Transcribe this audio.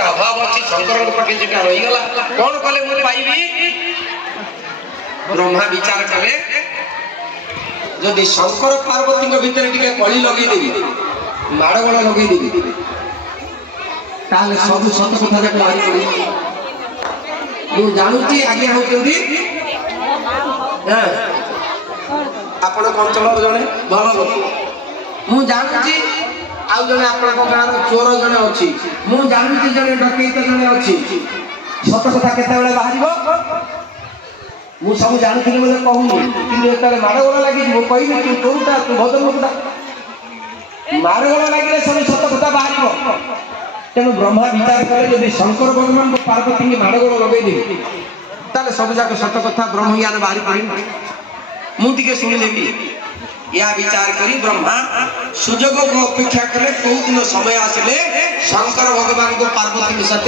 जोटा अभाव अच्छी शंकर पाखे जोटा रही गला कौन कले मुझे पाइबी ब्रह्मा विचार कले जदि शंकर पार्वती भितर टिके कली लगे देवी माड़गोल लगे देवी ताले सब सत कथा जाक मारी पड़ी मु जानूची आज्ञा होउछंती हां आपण अंचल जने भल लोक मु जानूची आउ जने आपण गाँव चोर जने अछि मु जानूची जने डकैत जने अछि सत कथा केते बेले बाहरिबो मु सब जानथि बोले कहूनी कि एतले माड़गोल लागि मु कहिबि तू चोरटा तू भजन लोकटा माड़गोल लागिले सब सत कथा बाहरिबो तेणु ब्रह्मा विचार कले यदि शंकर भगवान को पार्वती की माड़गोल लगे देवी ताले सब जाक सत कथा ब्रह्म ज्ञान बाहरी पड़ी मुझे शुणिदेवी या विचार करी ब्रह्मा सुजोग को अपेक्षा कले कौ दिन समय आसिले शंकर भगवान को पार्वती के साथ